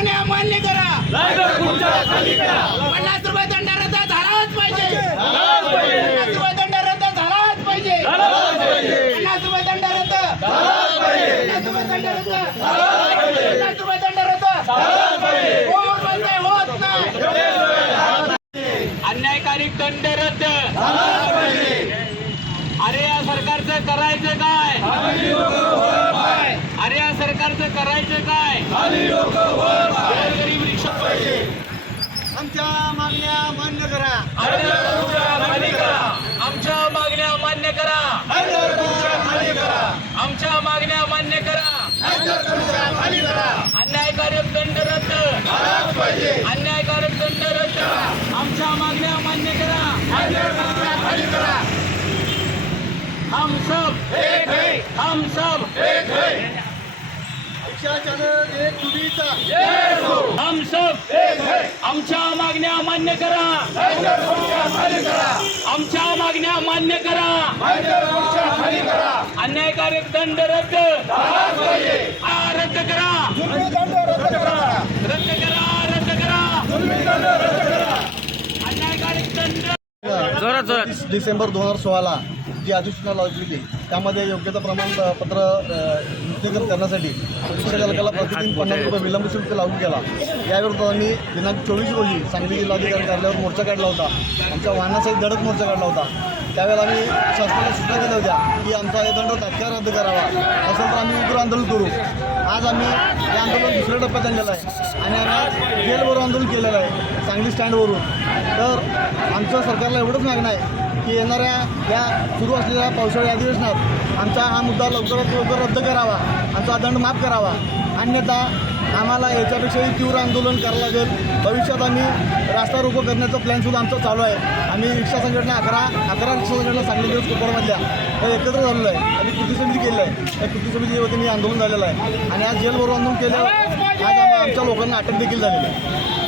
मागण्या मान्य करा. पन्नास रुपये दंड रद्द झालाच पाहिजे. पन्नास रुपये दंड रद्द झालाच पाहिजे. पन्नास रुपये दंड रद्द. पन्नास रुपये दंड रद्द. पन्नास रुपये दंड रद्द. होत नाही होत नाही. अन्यायकारी दंड रद्द. अरे या सरकारचं करायचं काय? अरे या सरकारचं करायचं काय? गोरगरीब रिक्षा आमच्या मागण्या मान्य करा. आमच्या मागण्या मान्य करा. आमच्या मागण्या मान्य करा. अन्यायकारक दंड रद्द. अन्यायकारक दंड रद्द. आमच्या मागण्या मान्य करा. हम सब. हम सब. एक हम सब आमच्या मागण्या मान्य करा. आमच्या मागण्या मान्य करा. अन्यायकारक दंड रद्द. रद्द करा. रद्द करा रद्द करा. अन्यायकारक दंड जोरात डिसेंबर दोन हजार सोळाला जी अधिसूचना लावली त्यामध्ये योग्यता प्रमाणपत्र अ, करण्यासाठी रिक्षा प्रतिदिन पन्नास रुपये विलंब शुल्क लागू केला. याविरुद्ध आम्ही दिनांक चोवीस रोजी सांगली जिल्हाधिकारी कार्यालयावर मोर्चा काढला होता. आमच्या वाहनासहित धडक मोर्चा काढला होता. त्यावेळेला आम्ही शासनाला सूचना दिल्या होत्या की आमचा हे दंड तात्काळ रद्द करावा. असेल तर आम्ही उग्र आंदोलन करू. आज आम्ही हे आंदोलन दुसऱ्या टप्प्यात आणलेलं आहे आणि आम्ही आज जेलभरो आंदोलन केलेलं आहे सांगली स्टँडवरून. तर आमचं सरकारला एवढंच मागणं आहे की येणाऱ्या या सुरू असलेल्या पावसाळी अधिवेशनात आमचा हा मुद्दा लवकरात लवकर रद्द करावा आमचा दंड माफ करावा. अन्यथा आम्हाला याच्यापेक्षाही तीव्र आंदोलन करावं लागेल. भविष्यात आम्ही रास्ता रोको करण्याचा प्लॅनसुद्धा आमचा चालू आहे. आम्ही रिक्षा संघटना अकरा अकरा रिक्षा संघटना सांगली दिवस कोकणमधल्या त्या एकत्र झालेलं आहे. आणि कृती समिती केलेलं आहे. त्या कृती समितीच्या वतीने आंदोलन झालेलं आहे. आणि आज जेलभरो आंदोलन केल्यावर आज आमच्या लोकांना अटक देखील झालेली आहे.